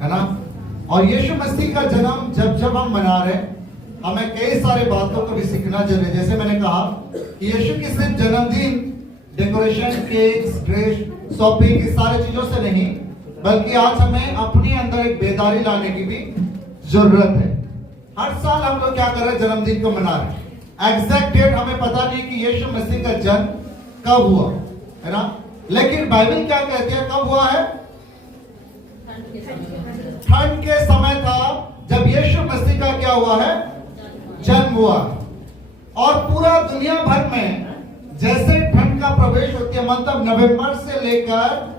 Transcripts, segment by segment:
है ना। और यीशु मसीह का जन्म जब जब हम मना रहे हैं, हमें कई सारे बातों को भी सीखना जरूरी है। जैसे मैंने कहा कि यीशु की सिर्फ जन्मदिन डेकोरेशन, केक, ड्रेस, शॉपिंग, इस सारी चीजों से नहीं, बल्कि आज हमें अपने अंदर एक बेदारी लाने की भी जरूरत है। हर साल हम लोग क्या कर रहे हैं, जन्मदिन को मना रहे हैं। एग्जैक्ट डेट हमें पता नहीं कि यीशु मसीह का जन्म कब हुआ, है ना। लेकिन बाइबल क्या कहती है कब हुआ है? ठंड के समय था जब यीशु मसीह का क्या हुआ है, जन्म हुआ। और पूरा दुनिया भर में जैसे ठंड का प्रवेश होती है, मतलब नवंबर से लेकर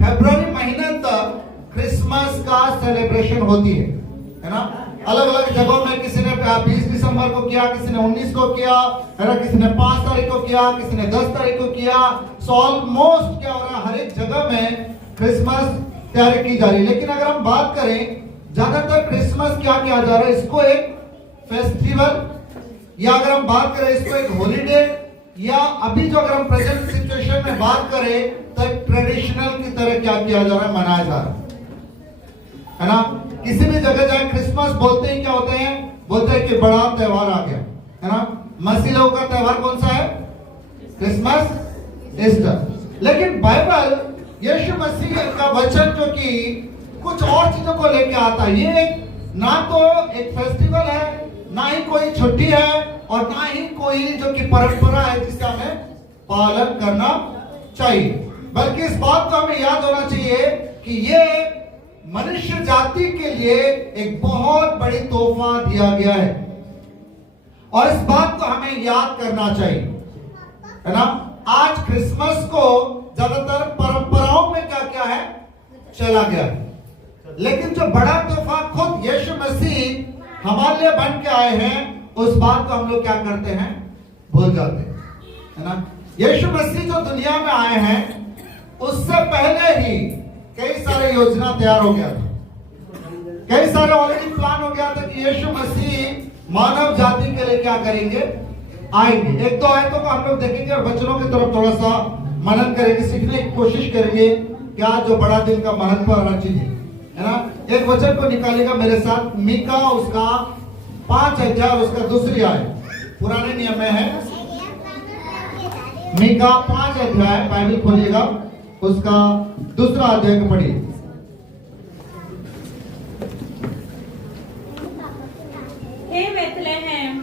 फरवरी महीने तक क्रिसमस का सेलिब्रेशन होती है ना। अलग अलग जगहों में किसी ने 20 दिसंबर को किया, किसी ने 19 को किया, है ना, किसी ने 5 तारीख को किया, किसी ने 10 तारीख को किया। सो ऑलमोस्ट क्या हो रहा है, हर एक जगह में क्रिसमस तैयारी की जा रही है। लेकिन अगर हम बात करें, ज्यादातर क्रिसमस क्या किया जा रहा है, इसको एक फेस्टिवल, या अगर हम बात करें इसको एक हॉलीडे, या अभी जो अगर हम प्रेजेंट सिचुएशन में बात करें तो एक ट्रेडिशनल की तरह क्या किया जा रहा है, मनाया जा रहा है ना। किसी भी जगह जाए क्रिसमस बोलते ही क्या होते हैं, बोलते हैं कि बड़ा त्योहार आ गया, है ना। मसीह लोगों का त्योहार कौन सा है? Christmas, Easter. लेकिन बाइबल यीशु मसीह का वचन जो कि कुछ और चीजों को लेके आता है, ये ना तो एक फेस्टिवल है, ना ही कोई छुट्टी है, और ना ही कोई जो कि परंपरा है जिसका हमें पालन करना चाहिए, बल्कि इस बात को हमें याद होना चाहिए कि ये मनुष्य जाति के लिए एक बहुत बड़ी तोहफा दिया गया है, और इस बात को हमें याद करना चाहिए, है ना। आज क्रिसमस को ज्यादातर परंपराओं में क्या क्या है, चला गया है। लेकिन जो बड़ा तोहफा खुद यीशु मसीह हमारे लिए बन के आए हैं, उस बात को हम लोग क्या करते हैं, भूल जाते हैं, है ना। यीशु मसीह जो दुनिया में आए हैं, उससे पहले ही कई सारे योजना तैयार हो गया था, कई सारे ऑलरेडी प्लान हो गया था कि यीशु मसीह मानव जाति के लिए क्या करेंगे, आएंगे। एक दो आयतों को हम लोग देखेंगे और वचनों की तरफ थोड़ा सा मनन करेंगे, सीखने की कोशिश करेंगे क्या जो बड़ा दिन का महत्व और चीज है ना। एक वचन को निकालेगा मेरे साथ, मीका उसका 5 अध्याय और उसका दूसरी आयत, पुराने नियम में है। मीका 5 अध्याय, बाइबल खोलिएगा, उसका दूसरा अध्याय को पढ़िए। हे बेथलेहम,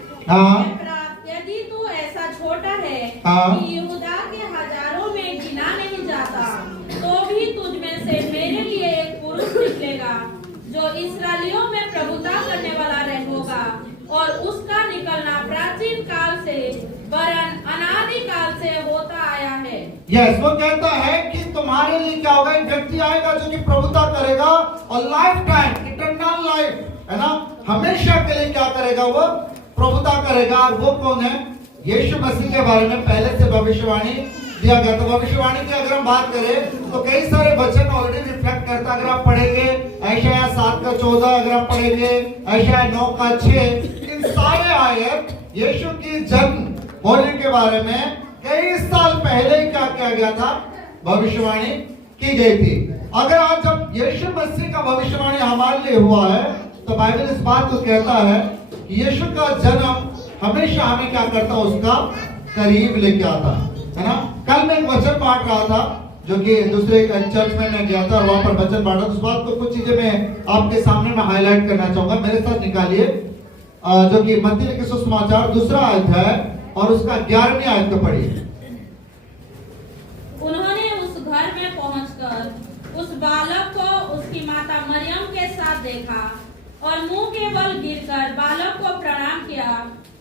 यदि तू ऐसा छोटा है कि यहूदा के हजारों में गिना नहीं जाता, तो भी तुझ में से मेरे लिए एक पुरुष निकलेगा जो इस्राएलियों में प्रभुता करने वाला होगा, और उसका निकलना प्राचीन काल से वरन अनादि काल से होता आया है। यस, वो कहता है कि तुम्हारे लिए क्या होगा, एक व्यक्ति आएगा जो कि प्रभुता करेगा, और लाइफ टाइम, इटर्नल लाइफ, है ना, हमेशा के लिए क्या करेगा, वो प्रभुता करेगा। और वो कौन है? यीशु मसीह के बारे में पहले से भविष्यवाणी दिया गया। तो भविष्यवाणी की अगर हम बात करें तो कई सारे वचन ऑलरेडी रिफ्लेक्ट करता है। अगर आप पढ़ेंगे यशायाह 7:14, अगर आप पढ़ेंगे यशायाह 9:6, इन सारे आयत यीशु की जन्म होने के बारे में कई साल पहले ही क्या किया गया था, भविष्यवाणी की गई थी। अगर आज जब यीशु मसीह का भविष्यवाणी हमारे लिए हुआ है, तो बाइबल इस बात को कहता है कि यीशु का जन्म हमेशा हमें क्या करता, उसका करीब लेके आता है ना। कल मैं एक वचन बांट रहा था जो कि दूसरे चर्च में मैं गया था और वहां पर वचन बांटा, उस बात को कुछ चीजें मैं आपके सामने में हाईलाइट करना चाहूंगा। मेरे साथ निकालिए जो कि मत्ती लिखे सुसमाचार 2 अध्याय और उसका 11वीं आयत को पढ़िए। उन्होंने उस घर में पहुंचकर उस बालक को उसकी माता मरियम के साथ देखा और मुंह के बल गिरकर बालक को प्रणाम किया,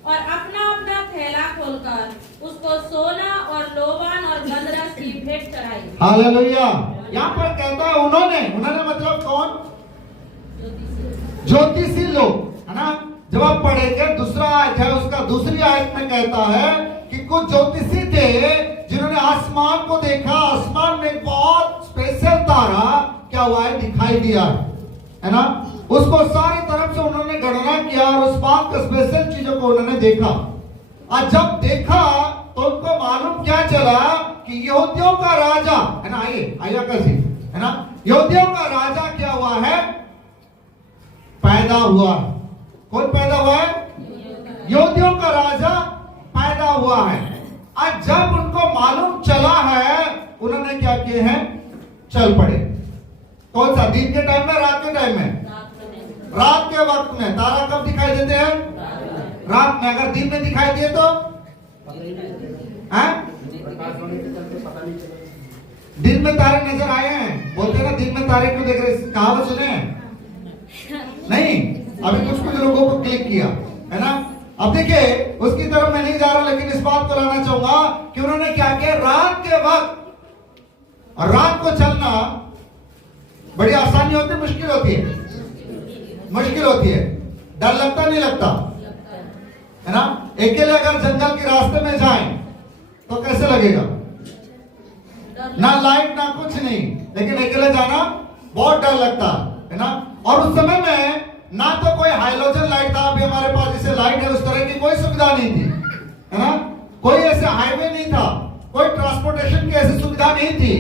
और अपना अपना थैला खोलकर उसको सोना और लोबान और गंधरस की भेंट चढ़ाई। हालेलुया। यहाँ पर कहता है उन्होंने मतलब कौन? ज्योतिषी लोग, है ना। जब आप पढ़ेंगे 2 अध्याय उसका दूसरी आयत में कहता है कि कुछ ज्योतिषी थे जिन्होंने आसमान को देखा, आसमान में बहुत स्पेशल तारा क्या हुआ है, दिखाई दिया है ना। उसको सारी तरफ से उन्होंने गणना किया और उस बात का स्पेशल चीजों को उन्होंने देखा, और जब देखा तो उनको मालूम क्या चला कि यहूदियों का राजा, है ना, आइए कैसे, है ना, यहूदियों का राजा क्या हुआ है, पैदा हुआ है। कौन पैदा हुआ है? यहूदियों का राजा पैदा हुआ है। आज जब उनको मालूम चला है, उन्होंने क्या किए हैं? चल पड़े। कौन सा? दिन के टाइम में, रात के टाइम में? रात के वक्त में। तारा कब दिखाई देते हैं? रात में। अगर दिन में दिखाई दिए तो दिन में तारे नजर आए हैं। बोलते हैं ना, दिन में तारे क्यों देख रहे? कहावत सुने हैं? नहीं, अभी कुछ लोगों को क्लिक किया है ना। अब देखिए, उसकी तरफ मैं नहीं जा रहा, लेकिन इस बात को लाना चाहूंगा कि उन्होंने क्या किया? रात के वक्त, और रात को चलना बड़ी आसानी होती है, मुश्किल होती है? मुश्किल होती है। डर लगता नहीं लगता है ना? अकेले अगर जंगल के रास्ते में जाएं तो कैसे लगेगा? ना लाइट ना कुछ नहीं, लेकिन अकेले जाना बहुत डर लगता है ना। और उस समय में ना तो कोई हाइलोजन लाइट था, अभी हमारे पास जैसे लाइट है, उस तरह की कोई सुविधा नहीं थी, है ना। कोई ऐसे हाईवे नहीं था, कोई ट्रांसपोर्टेशन की ऐसी सुविधा नहीं थी।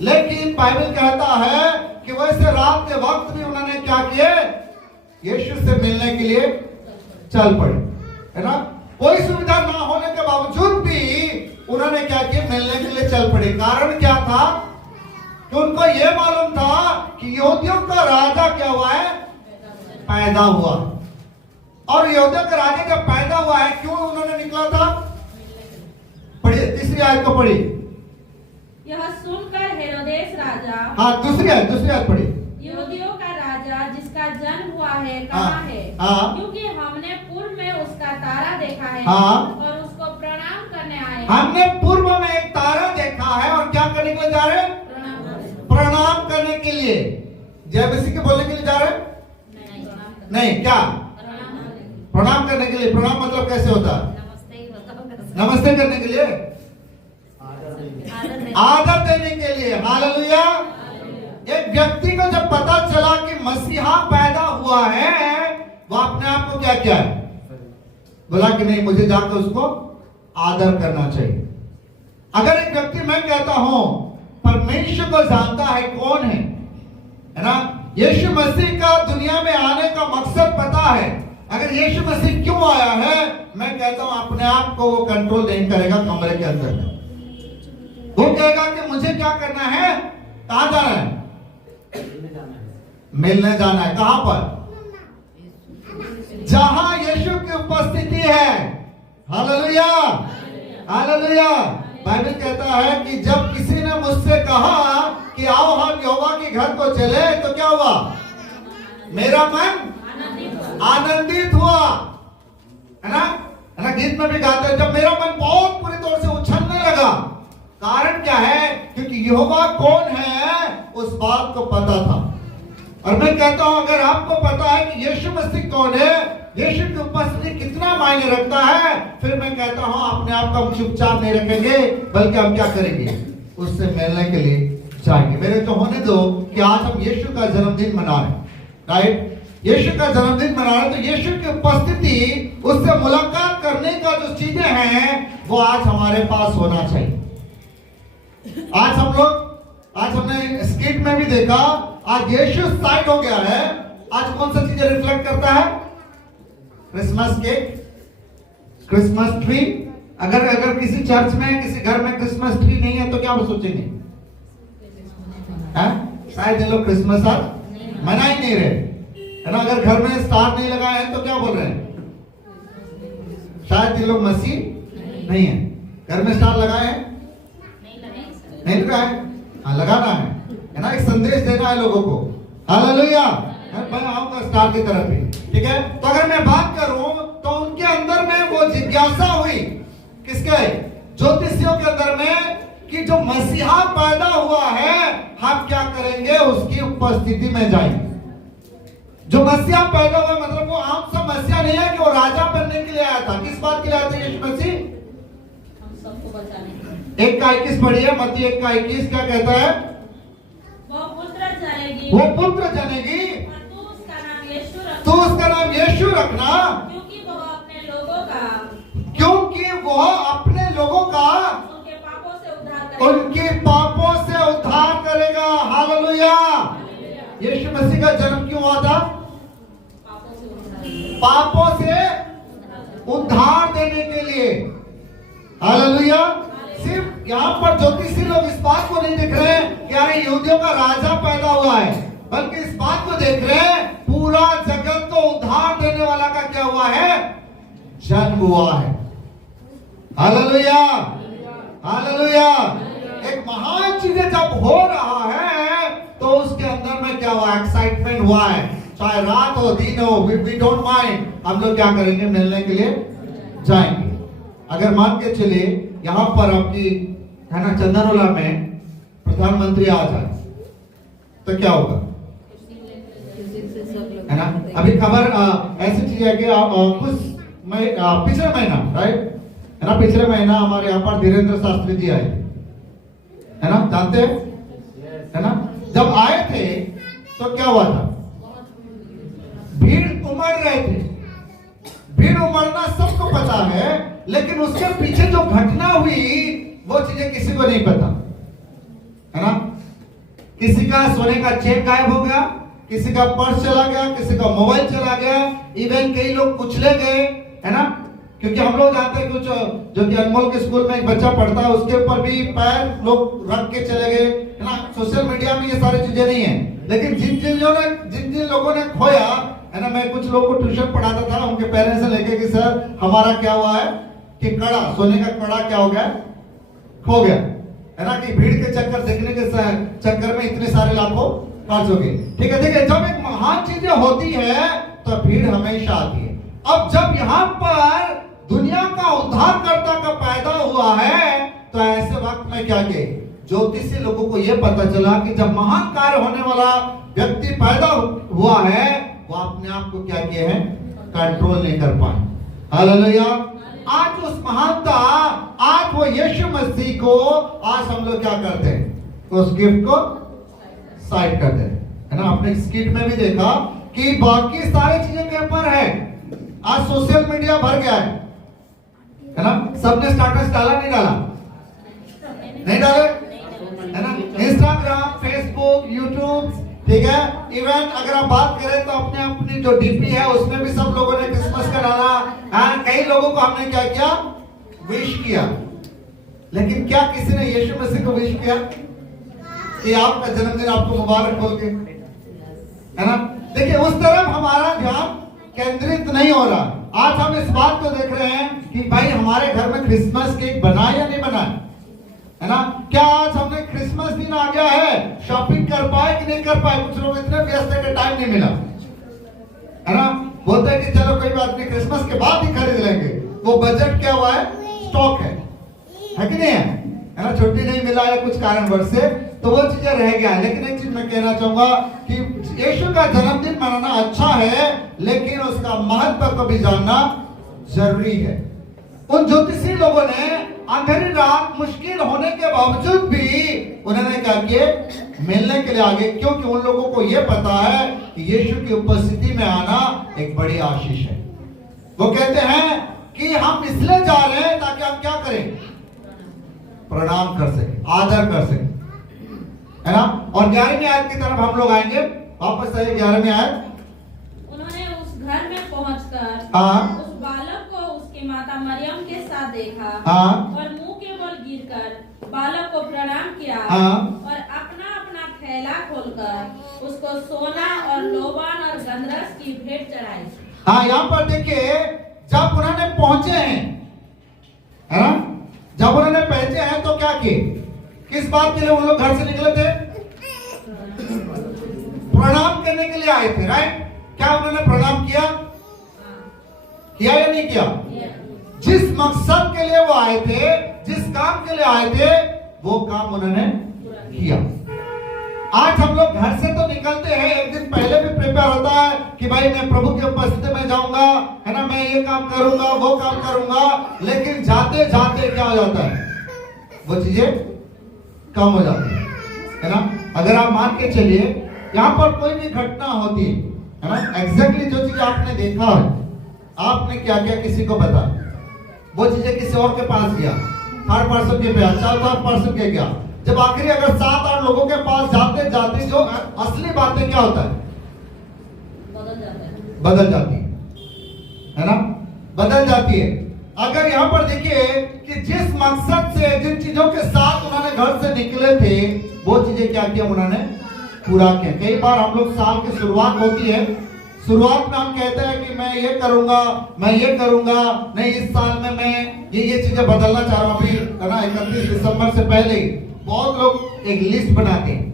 लेकिन बाइबल कहता है कि वैसे रात के वक्त भी उन्होंने क्या किए? यीशु से मिलने के लिए चल पड़े, है ना। कोई सुविधा ना होने के बावजूद भी उन्होंने क्या किया? मिलने के लिए चल पड़े। कारण क्या था? कि उनको यह मालूम था कि यहूदियों का राजा क्या हुआ है? पैदा हुआ। और यहूदियों का राजा जब पैदा हुआ है, क्यों उन्होंने निकला था? पढ़िए, तीसरी आयत को पढ़िए। यह सुनकर हेरोदेस राजा, हाँ, दूसरी आयत पढ़िए। यहूदियों का राजा जिसका जन्म हुआ है कहाँ है? क्योंकि हमने पूर्व में उसका तारा देखा है और उसको प्रणाम करने आए। हमने पूर्व में एक तारा देखा है और क्या करने के लिए जा रहे हैं? प्रणाम करने के लिए। जय मसीह के बोलने के लिए जा रहे हैं? नहीं, क्या? प्रणाम करने के लिए। प्रणाम मतलब कैसे होता है? नमस्ते करने के लिए, आदर देने के लिए। हालेलुया। एक व्यक्ति को जब पता चला कि मसीहा पैदा हुआ है, वो अपने आप को क्या किया है? बोला कि नहीं, मुझे जाकर उसको आदर करना चाहिए। अगर एक व्यक्ति, मैं कहता हूं, परमेश्वर को जानता है कौन है ना, यीशु मसीह का दुनिया में आने का मकसद पता है, अगर यीशु मसीह क्यों आया है, मैं कहता हूं अपने आप को वो कंट्रोल नहीं करेगा कमरे के अंदर में। वो कहेगा कि मुझे क्या करना है? कहां जाना है? मिलने जाना है। कहां पर? जहां यीशु की उपस्थिति है। Hallelujah, hallelujah. बाइबल कहता है कि जब किसी ने मुझसे कहा कि आओ हम यहोवा के घर को चले, तो क्या हुआ? मेरा मन आनंदित हुआ, है ना। गीत में भी गाते हैं, जब मेरा मन बहुत पूरी तौर से उछलने लगा। कारण क्या है? क्योंकि यहोवा कौन है उस बात को पता था। और मैं कहता हूं, अगर आपको पता है कि यीशु मसीह कौन है, यीशु की उपस्थिति कितना मायने रखता है, फिर मैं कहता हूं अपने आप को हम चुपचाप नहीं रखेंगे, बल्कि हम क्या करेंगे? उससे मिलने के लिए जाएंगे। मेरे तो होने दो कि आज हम यीशु का जन्मदिन मना रहे हैं, राइट। यीशु का जन्मदिन मना रहे हैं, तो यीशु की उपस्थिति, उससे मुलाकात करने का जो चीजें हैं, वो आज हमारे पास होना चाहिए। आज हमने स्किट में भी देखा, आज यीशु साइड हो गया है। आज कौन सा चीजें रिफ्लेक्ट करता है? Christmas cake, Christmas tree. अगर किसी चर्च में, किसी घर में क्रिसमस ट्री नहीं है तो क्या वो सोचेंगे? शायद ये लोग क्रिसमस आज मना ही नहीं रहे, है ना। अगर घर में स्टार नहीं लगाए हैं तो क्या बोल रहे हैं? शायद ये लोग मसीह नहीं है। घर में स्टार लगाए हैं? नहीं लगाए? हाँ, लगाना है ना। एक संदेश देना है लोगों को। हालेलुया। मैं आऊंगा स्टार की तरफ ही, ठीक है। तो अगर मैं बात करूं तो उनके अंदर में वो जिज्ञासा हुई, किसके? ज्योतिषियों के अंदर में, कि जो मसीहा पैदा हुआ है, हम क्या करेंगे? उसकी उपस्थिति में जाएंगे। जो मसीहा पैदा हुआ मतलब वो आम सा मसीहा नहीं है कि वो राजा बनने के लिए आया था। किस बात के लिए आया था यीशु मसीह? हम सबको बचाने। 1:21 पढ़िए, मत्ती 1:21 क्या कहता है? वो पुत्र जनेगी, वो पुत्र जनेगी, तू उसका नाम यीशु रखना, तो उसका नाम यीशु रखना, क्योंकि वो अपने लोगों का उनके पापों से उद्धार करेगा। उनके पापों से उद्धार करेगा। हालेलुया। यीशु मसीह का जन्म क्यों हुआ था? पापों से उद्धार देने के लिए। हालेलुया। सिर्फ यहाँ पर ज्योतिषी लोग इस बात को नहीं देख रहे हैं कि यार यहूदियों का राजा पैदा हुआ है, बल्कि इस बात को देख रहे हैं पूरा जगत को उद्धार देने वाला का क्या हुआ है, जन्म हुआ है। Hallelujah, hallelujah. एक महान चीज जब हो रहा है तो उसके अंदर में क्या हुआ, एक्साइटमेंट हुआ है। चाहे रात हो दिन हो, वी डोंट माइंड, हम लोग क्या करेंगे, मिलने के लिए जाएंगे। अगर मान के चलिए यहाँ पर आपकी है ना चंदनोला में प्रधानमंत्री आ जाए तो क्या होगा, है ना। अभी खबर ऐसी चीज है कि कुछ पिछले महीना, राइट, है ना, पिछले महीना हमारे यहाँ पर धीरेन्द्र शास्त्री जी आए, है ना, जानते हैं, है ना। जब आए थे तो क्या हुआ था, भीड़ उमड़ रहे थे। भीड़ उमड़ना सबको पता है, लेकिन उसके पीछे जो घटना हुई वो चीजें किसी को नहीं पता, है ना। किसी का सोने का चेन गायब हो गया, किसी का पर्स चला गया, किसी का मोबाइल चला गया, इवन कई लोग कुचले गए, है ना। क्योंकि हम लोग जानते हैं कुछ जो कि अनमोल के स्कूल में एक बच्चा पढ़ता है, उसके ऊपर भी पैर लोग रख के चले गए, है ना। सोशल मीडिया में ये सारी चीजें नहीं है, लेकिन जिन लोगों ने खोया, है ना। मैं कुछ लोगों को ट्यूशन पढ़ाता था, उनके पेरेंट्स से लेके कि सर हमारा क्या हुआ है कि कड़ा, सोने का कड़ा क्या हो गया, खो गया, है ना। कि भीड़ के चक्कर, देखने के चक्कर में इतने सारे लाखों खर्च हो गए। ठीक है, देखिए, जब एक महान चीजें होती है तो भीड़ हमेशा आती है। अब जब यहाँ पर दुनिया का उद्धारकर्ता का पैदा हुआ है तो ऐसे वक्त में क्या किए, ज्योतिषी लोगों को यह पता चला कि जब महान कार्य होने वाला व्यक्ति पैदा हुआ है, वो अपने आप को क्या किए हैं, कंट्रोल नहीं कर पाए। हालेलुया। आज उस महानता, आज वो यीशु मसीह को आज हम लोग क्या करते हैं, उस गिफ्ट को साइड करते हैं, है ना। आपने स्किट में भी देखा कि बाकी सारी चीजें के ऊपर है। आज सोशल मीडिया भर गया है ना। सबने स्टेटस डाला, नहीं डाला, नहीं डाले, है ना। इंस्टाग्राम, फेसबुक, यूट्यूब, ठीक है। इवन अगर आप बात करें तो अपने अपनी जो डीपी है उसमें भी सब लोगों ने क्रिसमस का डाला। कई लोगों को हमने क्या किया, विश किया, लेकिन क्या किसी ने यीशु मसीह को विश किया कि आपका जन्मदिन आपको मुबारक बोल के, है ना। देखिए, उस तरफ हमारा ध्यान केंद्रित नहीं हो रहा। आज हम इस बात को देख रहे हैं कि भाई हमारे घर में क्रिसमस केक बना या नहीं बना, है ना। क्या आज हमने क्रिसमस दिन आ गया है, शॉपिंग कर पाए कि नहीं कर पाए। कुछ लोग इतने व्यस्त है कि टाइम नहीं मिला, है ना। बोलते हैं कि चलो कोई बात नहीं, क्रिसमस के बाद ही खरीद लेंगे। वो बजट क्या हुआ है, स्टॉक है कि नहीं है ना। छुट्टी नहीं मिला है कुछ कारणवश से, तो वो चीजें रह गया है। लेकिन एक चीज मैं कहना चाहूंगा कि यीशु का जन्मदिन मनाना अच्छा है, लेकिन उसका महत्व को भी जानना जरूरी है। उन ज्योतिषी लोगों ने अंधेरी रात मुश्किल होने के बावजूद भी उन्होंने क्या किए, मिलने के लिए आगे, क्योंकि उन लोगों को यह पता है कि यीशु की उपस्थिति में आना एक बड़ी आशीष है। वो कहते हैं कि हम इसलिए जा रहे हैं ताकि हम क्या करें, प्रणाम कर सके, आदर कर सके, है ना। और 11वीं आयत की तरफ हम लोग आएंगे वापस से। 11वीं आयत, उन्होंने उस घर में पहुंचकर उस बालक को उसकी माता मरियम के साथ देखा और मुंह के बल गिरकर बालक को प्रणाम किया और अपना अपना थैला खोलकर उसको सोना और लोबान और गंधरस की भेंट चढ़ाई। हाँ, यहाँ पर देखिए, जब उन्होंने पहुंचे हैं, है ना, जब उन्होंने पहुंचे हैं तो क्या किए, किस बात के लिए उन लोग घर से निकले थे, प्रणाम करने के लिए आए थे, राइट। क्या उन्होंने प्रणाम किया, किया या नहीं किया। जिस मकसद के लिए वो आए थे, जिस काम के लिए आए थे, वो काम उन्होंने किया। आज हम लोग घर से तो निकलते हैं, एक दिन पहले भी प्रिपेयर होता है कि भाई मैं प्रभु की उपस्थिति में जाऊंगा, है ना, मैं ये काम करूंगा, वो काम करूंगा, लेकिन जाते जाते क्या हो जाता है, वो चीजें कम हो जाती है ना। अगर आप मान के चलिए, यहाँ पर कोई भी घटना होती है ना, एग्जैक्टली जो चीज आपने देखा है, आपने क्या किया, किसी को बता, वो चीजें किसी और के पास गया, थर्ड पर्सन के पास, चौथा पर्सन के गया, जब आखिरी अगर 7-8 लोगों के पास जाते जाते जो असली बातें क्या होता है, बदल जाती है। है ना, बदल जाती है। अगर यहाँ पर देखिए कि जिस मकसद से, जिन चीजों के साथ उन्होंने घर से निकले थे, वो चीजें क्या किया उन्होंने पूरा किया। कई बार हम लोग साल की शुरुआत होती है, शुरुआत में हम कहते हैं कि मैं ये करूंगा, मैं ये करूंगा, नहीं इस साल में मैं ये चीजें बदलना चाह रहा हूँ अभी, है ना। 31 दिसंबर से पहले ही बहुत लोग एक लिस्ट बनाते हैं,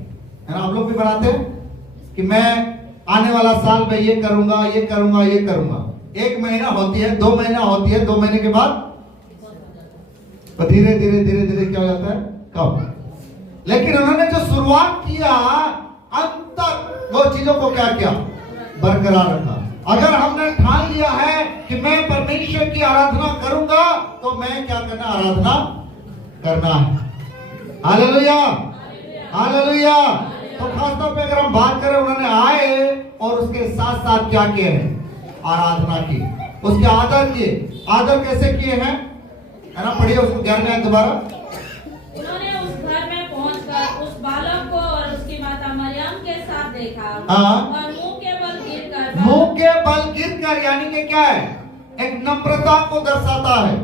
है ना, हम लोग भी बनाते हैं कि मैं आने वाला साल में ये करूंगा, ये करूंगा, ये करूंगा। 1 महीना होती है, 2 महीना होती है, 2 महीने के बाद तो धीरे धीरे धीरे धीरे क्या हो जाता है, कम। लेकिन उन्होंने जो शुरुआत किया, अंत तक वो चीजों को क्या किया, बरकरार रखा। अगर हमने ठान लिया है कि मैं परमेश्वर की आराधना करूंगा, तो मैं क्या करना, आराधना करना है। Hallelujah, hallelujah. तो खासतौर पे अगर हम बात करें, उन्होंने आए और उसके साथ साथ क्या किए हैं, आराधना की, उसके आदर किए। आदर कैसे किए हैं, है ना, पढ़िए उसको 11वें दोबारा। उन्होंने उस घर में पहुंचकर उस बालक को और उसकी माता मरियम के साथ देखा और मुंह के बल गिरकर, यानी कि क्या है, एक नम्रता को दर्शाता है।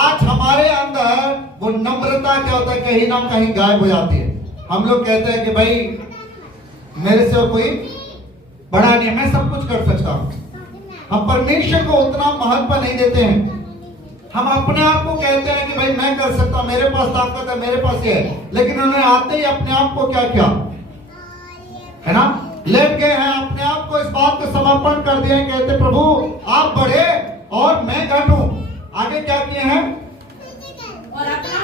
आज हमारे अंदर वो नम्रता क्या होता है, कहीं ना कहीं गायब हो जाती है। हम लोग कहते हैं कि भाई मेरे से कोई बड़ा नहीं है, मैं सब कुछ कर सकता हूं। हम परमेश्वर को उतना महत्व नहीं देते हैं। हम अपने आप को कहते हैं कि भाई मैं कर सकता हूं, मेरे पास ताकत है, मेरे पास ये है। लेकिन उन्होंने आते ही अपने आप को क्या किया, है ना, लेट गए हैं, अपने आप को इस बात को समर्पण कर दिए। कहते प्रभु आप बढ़े और मैं घटूं। आगे क्या किए हैं, और अपना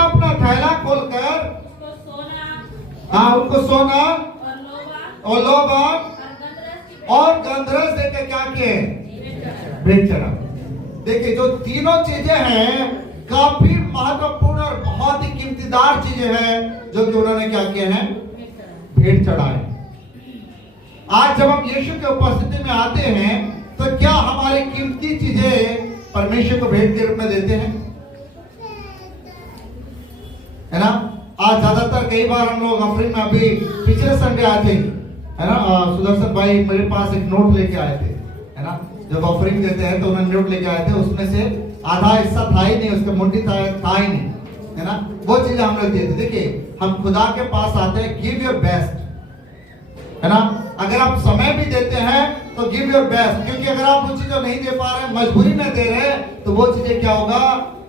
अपना थैला खोलकर उसको सोना, उनको सोना और लोबान और गंधरस देकर क्या किए, भेंट चढ़ा। देखिए जो तीनों चीजें हैं काफी महत्वपूर्ण और बहुत ही कीमतीदार चीजें हैं, जो कि उन्होंने क्या किए हैं, भेंट चढ़ाए। आज जब हम यीशु के उपस्थिति में आते हैं, तो क्या हमारी कीमती चीजें परमेश्वर को भेंट के रूप में देते हैं, है ना। आज ज्यादातर कई बार हम लोग ऑफरिंग में, अभी पिछले संडे आए थे, है ना, सुदर्शन भाई मेरे पास एक नोट लेके आए थे, है ना। जब ऑफरिंग देते हैं तो उन्होंने नोट लेके आए थे, उसमें से आधा हिस्सा था ही नहीं, उसका मुट्ठी था ही नहीं, है ना। वो चीजें हम लोग दिए थे। देखिए हम खुदा के पास आते हैं, गिव योर बेस्ट, है ना। अगर आप समय भी देते हैं तो गिव योर बेस्ट, क्योंकि अगर आप वो चीजें नहीं दे पा रहे, मजबूरी में दे रहे हैं, तो वो चीजें क्या होगा,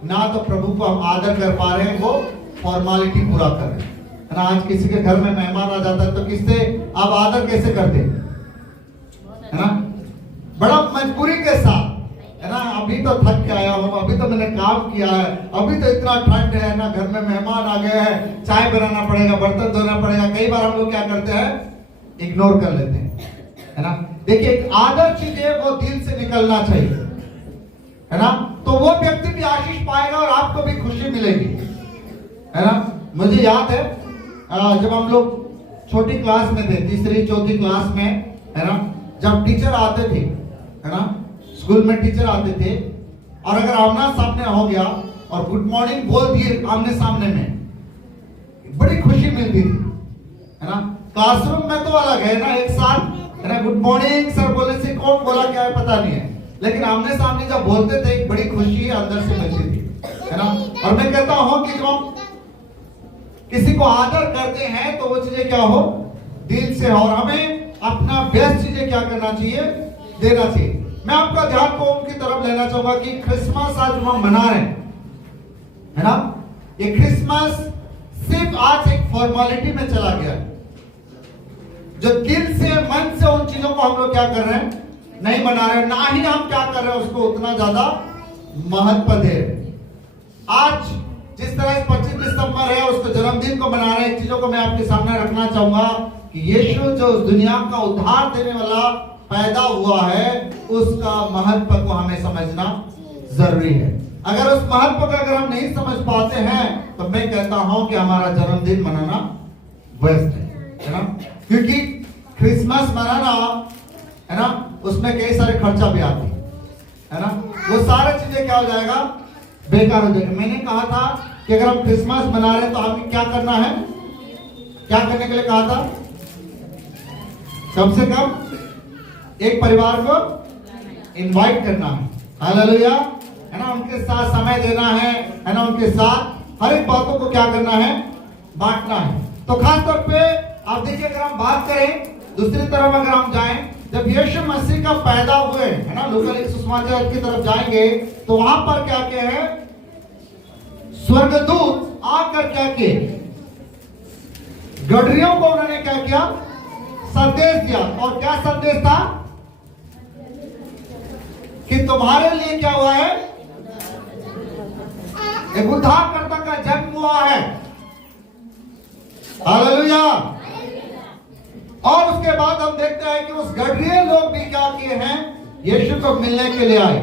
ना तो प्रभु को हम आदर कर पा रहे हैं, वो फॉर्मेलिटी पूरा कर रहे हैं, है ना। आज किसी के घर में मेहमान आ जाता है तो किससे आप आदर कैसे करते हैं, है ना, बड़ा मजबूरी के साथ, है ना। अभी तो थक के आया हूँ, अभी तो मैंने काम किया है, अभी तो इतना ठंड है ना, घर में मेहमान आ गए हैं, चाय बनाना पड़ेगा, बर्तन धोना पड़ेगा। कई बार हम लोग क्या करते हैं, इग्नोर कर लेते हैं, है ना। देखिए एक आदर चीज है, वो दिल से निकलना चाहिए, है ना, तो वो व्यक्ति भी आशीष पाएगा और आपको भी खुशी मिलेगी, है ना। मुझे याद है जब हम लोग छोटी क्लास में थे, 3री-4थी क्लास में, है ना, जब टीचर आते थे, है ना, स्कूल में टीचर आते थे, और अगर आमना सामने हो गया और गुड मॉर्निंग बोल दिए आमने सामने में, बड़ी खुशी मिलती थी, है ना। क्लासरूम में तो अलग है ना, एक साथ, है ना, गुड मॉर्निंग सर बोले से कौन बोला क्या है पता नहीं है, लेकिन आमने सामने जब बोलते थे एक बड़ी खुशी अंदर से मिलती थी, है ना। और मैं कहता हूं कि जब हम किसी को आदर करते हैं तो वो चीजें क्या हो, दिल से हो, और हमें अपना बेस्ट चीजें क्या करना चाहिए, देना चाहिए। मैं आपका ध्यान को उनकी तरफ लेना चाहूंगा कि क्रिसमस आज हम मना रहे हैं, है ना। ये क्रिसमस सिर्फ आज एक फॉर्मेलिटी में चला गया है। जो दिल से, मन से उन चीजों को हम लोग क्या कर रहे हैं, नहीं मना रहे, ना ही हम क्या कर रहे हैं, उसको उतना ज्यादा महत्व दे रहे। आज जिस तरह 25 दिसंबर है, उसको जन्मदिन को मना रहे हैं, चीजों को मैं आपके सामने रखना चाहूंगा कि यीशु जो उस दुनिया का उद्धार देने वाला पैदा हुआ है, उसका महत्व को हमें समझना जरूरी है। अगर उस महत्व को अगर हम नहीं समझ पाते हैं, तो मैं कहता हूं कि हमारा जन्मदिन मनाना व्यर्थ है ना। क्योंकि क्रिसमस मनाना, है ना, उसमें कई सारे खर्चा भी आते है ना, वो सारे चीजें क्या हो जाएगा, बेकार हो जाएगा। मैंने कहा था कि अगर हम क्रिसमस मना रहे हैं तो हमें क्या करना है, क्या करने के लिए कहा था, कम से कम एक परिवार को इनवाइट करना है, हालेलुया, है ना, उनके साथ समय देना है ना, उनके साथ हर एक बातों को क्या करना है, बांटना है। तो खास तौर पे आप देखिए, अगर हम बात करें दूसरी तरफ, अगर हम जाएं, जब यीशु मसीह का पैदा हुए, है ना, लूका लिखित सुसमाचार की तरफ जाएंगे तो वहां पर क्या क्या है, स्वर्गदूत आकर क्या किए, गडरियों को उन्होंने क्या किया, संदेश दिया। और क्या संदेश था कि तुम्हारे लिए क्या हुआ है, एक उद्धारकर्ता का जन्म हुआ है, हालेलुया। और उसके बाद हम देखते हैं कि उस गडरिये लोग भी क्या किए हैं, यीशु को मिलने के लिए आए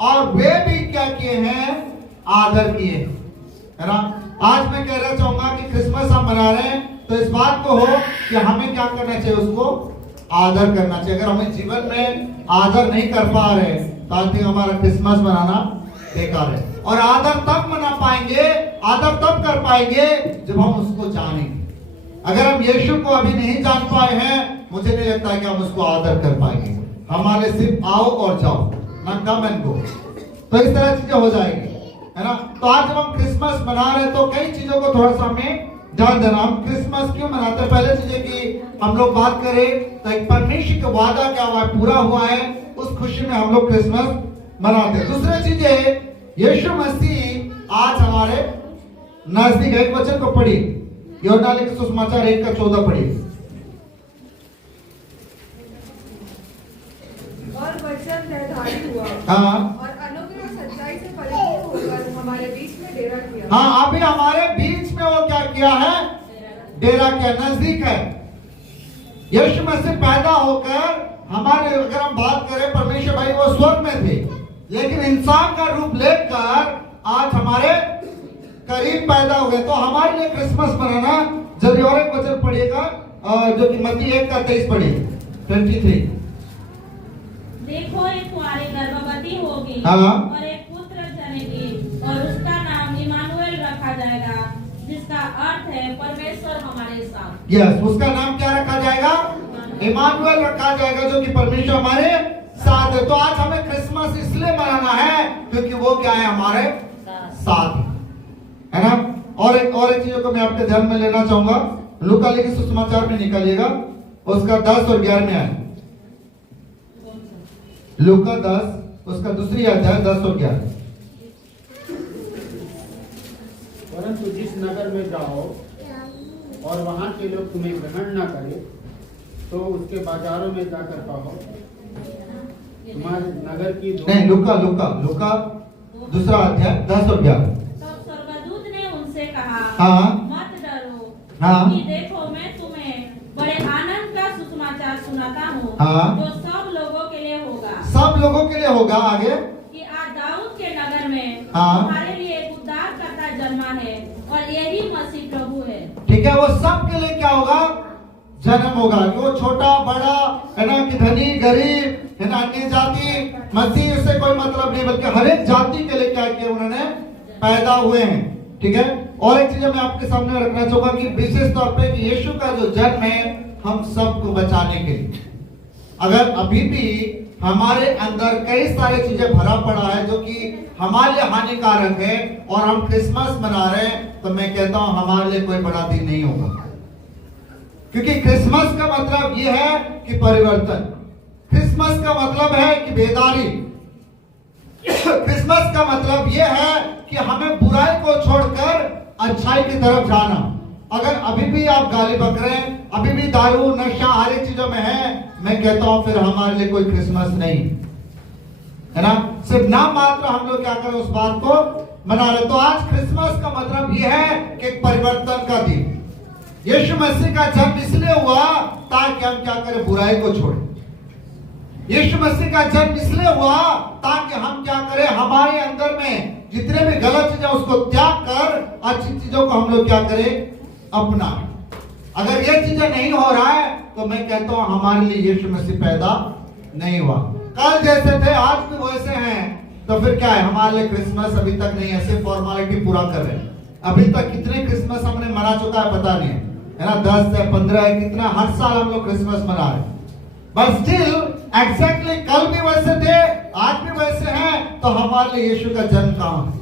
और वे भी क्या किए हैं, आदर किए, है ना। आज मैं कहना चाहूंगा कि क्रिसमस हम मना रहे हैं तो इस बात को हो कि हमें क्या करना चाहिए, उसको आदर करना चाहिए। अगर हमें जीवन में आदर नहीं कर पा रहे तो आई थिंक हमारा क्रिसमस मनाना बेकार है। और आदर तब मना पाएंगे, आदर तब कर पाएंगे जब हम उसको जानेंगे। अगर हम यीशु को अभी नहीं जान पाए हैं, मुझे नहीं लगता है कि हम उसको आदर कर पाएंगे। हमारे सिर्फ आओ और जाओ, ना कम एंड गो, तो इस तरह चीजें हो जाएगी, है ना। तो आज जब हम क्रिसमस मना रहे हैं तो कई चीजों को थोड़ा सा हमें ध्यान देना। हम क्रिसमस क्यों मनाते हैं, पहले चीजें की हम लोग बात करें तो एक परमेश्वर का वादा क्या हुआ है, पूरा हुआ है, उस खुशी में हम लोग क्रिसमस मनाते हैं। दूसरी चीजें, यीशु मसीह आज हमारे नजदीक। एक वचन को पढ़िए, यूहन्ना लिखित सुसमाचार 1:14 पढ़िए। और वचन निर्धारित हुआ, हाँ, और अनुग्रह सच्चाई से परिपूर्ण होकर हमारे बीच में डेरा किया। हाँ, अभी हमारे बीच में वो क्या किया है, डेरा किया, नजदीक है। यीशु मसीह पैदा होकर हमारे, अगर हम बात करें, परमेश्वर भाई वो स्वर्ग में थे, लेकिन इंसान का रूप लेकर आज हमारे करीब पैदा हो गए। तो हमारे लिए क्रिसमस मनाना जरूरी। और एक वचन पढ़िएगा जो कि मत्ती 1:23 पढ़िए, 23। देखो, एक कुंवारी गर्भवती होगी हाँ। और एक पुत्र जनेगी और उसका नाम इमानुएल रखा जाएगा, जिसका अर्थ है परमेश्वर हमारे साथ। यस, उसका नाम क्या रखा जाएगा, इमानुएल रखा जाएगा, जो कि परमेश्वर हमारे साथ है। तो आज हमें क्रिसमस इसलिए मनाना है क्योंकि वो क्या है, हमारे साथ है ना। और एक चीजों को मैं आपके ध्यान में लेना चाहूंगा, लूका लिखित सुसमाचार में निकालिएगा, उसका 10 और 11 में आए। लूका 10 उसका दूसरी अध्याय 10 और 11। परंतु जिस नगर में जाओ और वहां के लोग तुम्हें ग्रहण न करें, तो उसके बाजारों में जाकर कहो, तुम्हारे नगर की नहीं, लूका दूसरा अध्याय 10 और 11। तब स्वर्गदूत ने उनसे कहा, हाँ। मत डरो, हाँ। कि देखो मैं तुम्हें बड़े आनंद का सुसमाचार सुनाता हूँ, हाँ। जो सब लोगों के लिए होगा। सब लोगों के लिए होगा। आगे, कि आज दाऊद के नगर में हाँ। तुम्हारे लिए एक उद्धारकर्ता जन्मा है, और यही मसीह प्रभु है। ठीक है, वो सब के लिए क्या होगा, जन्म होगा। कि वो छोटा बड़ा, है ना, कि धनी गरीब, है ना, अन्य जाति, मसीह से कोई मतलब नहीं, बल्कि हर एक जाति के लिए क्या किया, उन्होंने पैदा हुए हैं। ठीक है। और एक चीज मैं आपके सामने रखना चाहूंगा कि विशेष तौर पे कि यीशु का जो जन्म है हम सबको बचाने के लिए। अगर अभी भी हमारे अंदर कई सारी चीजें भरा पड़ा है जो कि हमारे लिए हानिकारक है और हम क्रिसमस मना रहे हैं, तो मैं कहता हूं हमारे लिए कोई बड़ा दिन नहीं होगा। क्योंकि क्रिसमस का मतलब यह है कि परिवर्तन, क्रिसमस का मतलब है कि बेदारी, क्रिसमस का मतलब यह है कि हमें बुराई को छोड़कर अच्छाई की तरफ जाना। अगर अभी भी आप गाली बक रहे हैं, अभी भी दारू नशा हर एक चीजों में है, मैं कहता हूं फिर हमारे लिए कोई क्रिसमस नहीं है ना। सिर्फ नाम मात्र हम लोग क्या करें, उस बात को मना रहे। तो आज क्रिसमस का मतलब यह है कि एक परिवर्तन का दिन। यीशु मसीह का जन्म इसलिए हुआ ताकि हम क्या करें, बुराई को छोड़ें। यीशु मसीह का जन्म इसलिए हुआ ताकि हम क्या करें, हमारे अंदर में जितने भी गलत चीजें उसको त्याग कर अच्छी चीजों को हम लोग क्या करें, अपना। अगर ये चीजें नहीं हो रहा है तो मैं कहता हूं हमारे लिए यीशु मसीह पैदा नहीं हुआ। कल जैसे थे आज भी वैसे हैं, तो फिर क्या है, हमारे लिए क्रिसमस अभी तक नहीं, ऐसे फॉर्मेलिटी पूरा कर रहे हैं। अभी तक कितने क्रिसमस हमने मना चुका है पता नहीं है ना, 10 है 15 है, कितना हर साल हम लोग क्रिसमस मना रहे हैं। बट स्टिल एग्जैक्टली कल भी वैसे थे, आज भी वैसे हैं, तो हमारे लिए यीशु का जन्म कहाँ है?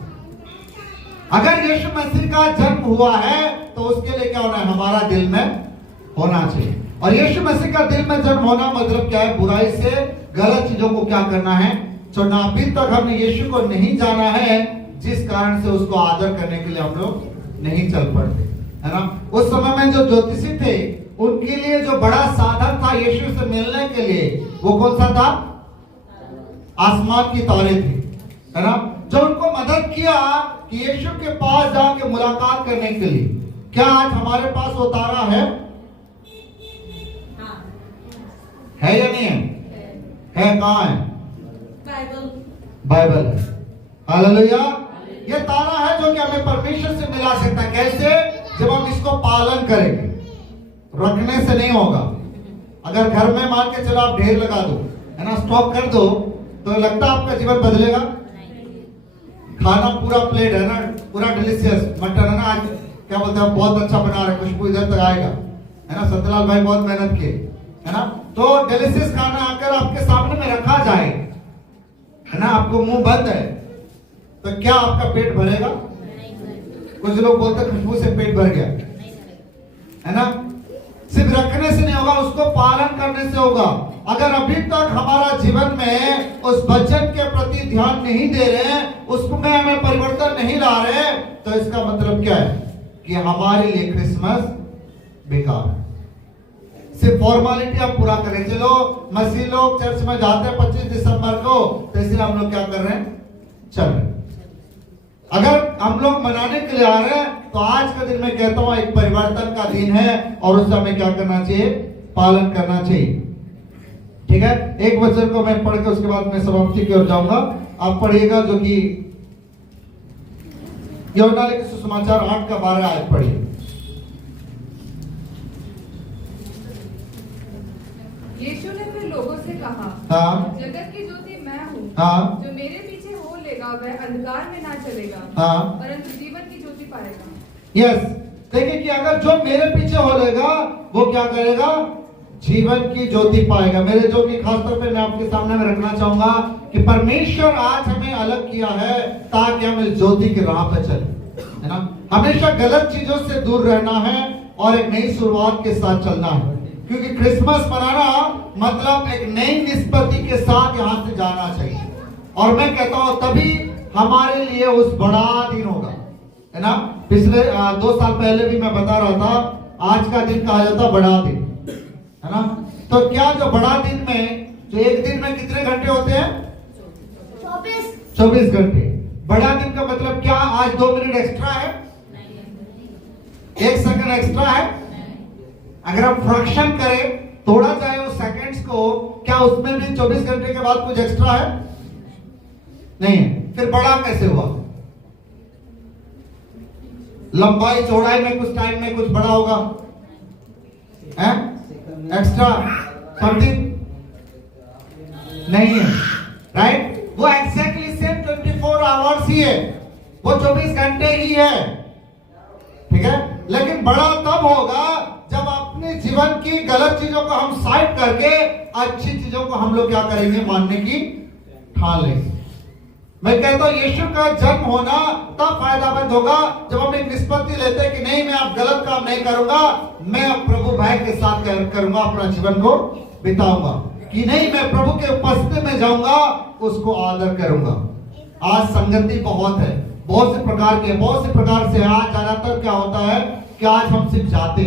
अगर यीशु मसीह का जन्म हुआ है तो उसके लिए क्या होना है? हमारा दिल में होना चाहिए। और यीशु मसीह का दिल में जन्म होना मतलब क्या है? बुराई से, गलत चीजों को क्या करना है? छोड़ना। अभी तक हमने यीशु को नहीं जाना है, जिस कारण से उसको आदर करने के लिए हम लोग नहीं चल पड़ते, है ना। उस समय में जो ज्योतिषी थे, उनके लिए जो बड़ा साधन था यीशु से मिलने के लिए, वो कौन सा था? आसमान की तारे थी, है ना, जो उनको मदद किया कि यीशु के पास जाके मुलाकात करने के लिए। क्या आज हमारे पास वो तारा है? है या नहीं है? है कहाँ है? बाइबल है। हालेलुया। ये तारा है जो कि हमें परमेश्वर से मिला सकता है। कैसे? जब हम इसको पालन करेंगे। रखने से नहीं होगा। अगर घर में मान के चलो आप ढेर लगा दो, है ना, स्टॉक कर दो, तो लगता है आपका जीवन बदलेगा? खाना पूरा प्लेट है ना, पूरा डिलीशियस मटन है ना, आज क्या बोलते हैं, बहुत अच्छा बना रहे, खुशबू इधर तक आएगा, है ना, सत्यलाल भाई बहुत मेहनत किए, है ना। तो डिलीशियस खाना अगर आपके सामने में रखा जाए, है ना, आपको मुंह बंद है, तो क्या आपका पेट भरेगा? कुछ लोग बोलते हैं खुशबू से पेट भर गया, है ना। सिर्फ रखने से नहीं होगा, उसको पालन करने से होगा। अगर अभी तक हमारा जीवन में उस वचन के प्रति ध्यान नहीं दे रहे हैं, उसमें हमें परिवर्तन नहीं ला रहे, तो इसका मतलब क्या है? कि हमारे लिए क्रिसमस बेकार है। सिर्फ फॉर्मेलिटी हम पूरा करें। चलो मसीह लोग चर्च में जाते हैं 25 दिसंबर को, तो इसलिए हम लोग क्या कर रहे हैं? चल रहे हैं। अगर हम लोग मनाने के लिए आ रहे हैं, तो आज का दिन मैं कहता हूं एक परिवर्तन का दिन है, और उससे हमें क्या करना चाहिए? पालन करना चाहिए। ठीक है, एक वचन को मैं पढ़ के उसके बाद मैं समाप्ति की ओर जाऊंगा। आप पढ़िएगा, जो कि यूहन्ना लिखित सुसमाचार 8 का 12 आयत पढ़िए। यीशु ने फिर लोगों से कहा, हाँ, जगत की ज्योति मैं हूँ। हाँ, जो मेरे पीछे हो लेगा वह अंधकार में ना चलेगा, हाँ, परंतु जीवन की ज्योति पाएगा। यस, देखिए कि अगर जो मेरे पीछे हो लेगा, वो क्या करेगा? जीवन की ज्योति पाएगा। मेरे जो कि खासतौर पे मैं आपके सामने में रखना चाहूंगा कि परमेश्वर आज हमें अलग किया है ताकि हम इस ज्योति की राह पे चले, है ना। हमेशा गलत चीजों से दूर रहना है और एक नई शुरुआत के साथ चलना है, क्योंकि क्रिसमस मनाना मतलब एक नई निष्पत्ति के साथ यहाँ से जाना चाहिए। और मैं कहता हूँ तभी हमारे लिए उस बड़ा दिन होगा, है ना। पिछले 2 साल पहले भी मैं बता रहा था, आज का दिन कहा जाता बड़ा दिन, है ना। तो क्या जो बड़ा दिन में, जो एक दिन में कितने घंटे होते हैं? 24 घंटे। बड़ा दिन का मतलब क्या? आज 2 मिनट एक्स्ट्रा है, 1 सेकंड एक्स्ट्रा है। अगर हम फ्रैक्शन करें, तोड़ा जाए उस सेकंड्स को, क्या उसमें भी 24 घंटे के बाद कुछ एक्स्ट्रा है? नहीं है। फिर बड़ा कैसे हुआ? लंबाई चौड़ाई में कुछ टाइम में कुछ बड़ा होगा, है एक्स्ट्रा समथिंग नहीं है, राइट। वो एग्जैक्टली सेम 24 आवर्स ही है, वो 24 घंटे ही है, ठीक है। लेकिन बड़ा तब होगा जब अपने जीवन की गलत चीजों को हम साइड करके अच्छी चीजों को हम लोग क्या करेंगे? मानने की ठान लेंगे। मैं कहता हूं यीशु का जन्म होना तब फायदामंद होगा जब हम एक निष्पत्ति लेते हैं कि नहीं, मैं अब गलत काम नहीं करूंगा, मैं अब प्रभु भाई के साथ करूंगा, अपना जीवन को बिताऊंगा, कि नहीं मैं प्रभु के उपस्थिति में जाऊंगा, उसको आदर करूंगा। आज संगति बहुत है, बहुत से प्रकार के, बहुत से प्रकार से। आज ज्यादातर क्या होता है कि आज हम सिर्फ जाते,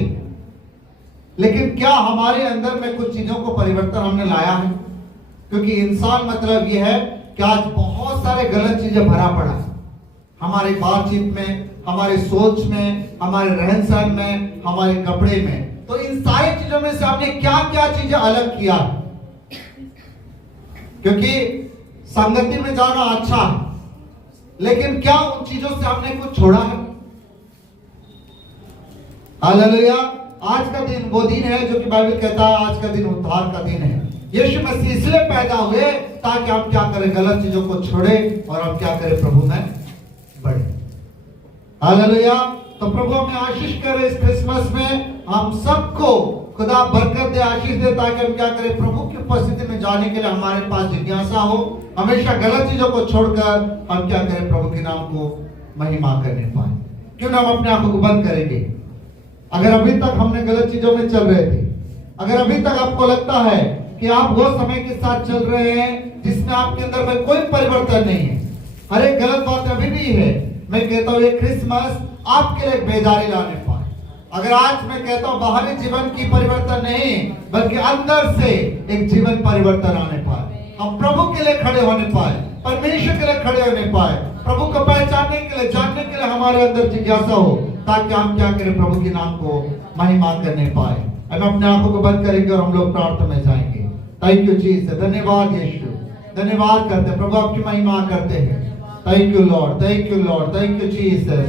लेकिन क्या हमारे अंदर में कुछ चीजों को परिवर्तन हमने लाया है? क्योंकि इंसान मतलब यह है कि आज बहुत सारे गलत चीजें भरा पड़ा है, हमारी बातचीत में, हमारी सोच में, हमारे रहन सहन में, हमारे कपड़े में। तो इन सारी चीजों में से हमने क्या क्या चीजें अलग किया? क्योंकि संगति में जाना अच्छा है, लेकिन क्या उन चीजों से हमने कुछ छोड़ा है? हालेलुया। आज का दिन वो दिन है जो कि बाइबल कहता है आज का दिन उद्धार का दिन है। यीशु मसीह इसलिए पैदा हुए ताकि हम क्या करें? गलत चीजों को छोड़े और हम क्या करें? प्रभु में बढ़े। हालेलुया। तो प्रभु हमें आशीष करे इस क्रिसमस में हम सबको खुदा बरकत दे, आशीष दे, ताकि हम क्या करें, प्रभु की उपस्थिति में जाने के लिए हमारे पास जिज्ञासा हो। हमेशा गलत चीजों को छोड़कर हम क्या करें, प्रभु के नाम को महिमा करने पाए। क्यों ना हम अपने आंखों को बंद करेंगे। अगर अभी तक हमने गलत चीजों में चल रहे थे, अगर अभी तक आपको लगता है कि आप वो समय के साथ चल रहे हैं जिसमें आपके अंदर में कोई परिवर्तन नहीं है, हर एक गलत बात अभी भी है, मैं कहता हूँ ये क्रिसमस आपके लिए बेदारी लाने पाए। अगर आज मैं कहता हूँ बाहरी जीवन की परिवर्तन नहीं, बल्कि अंदर से एक जीवन परिवर्तन आने पाए, हम प्रभु के लिए खड़े होने पाए, परमेश्वर के लिए खड़े होने पाए, प्रभु को पहचानने के लिए, जानने के लिए हमारे अंदर जिज्ञासा हो, ताकि हम क्या करें, प्रभु के नाम को महिमा करने पाए। हम अपने आंखों को बंद करेंगे और हम लोग प्रार्थना में जाएंगे। थैंक यू जीसस, धन्यवाद यीशु, धन्यवाद करते हैं प्रभु, आपकी महिमा करते हैं। Thank you Lord, thank you Lord, thank you Jesus.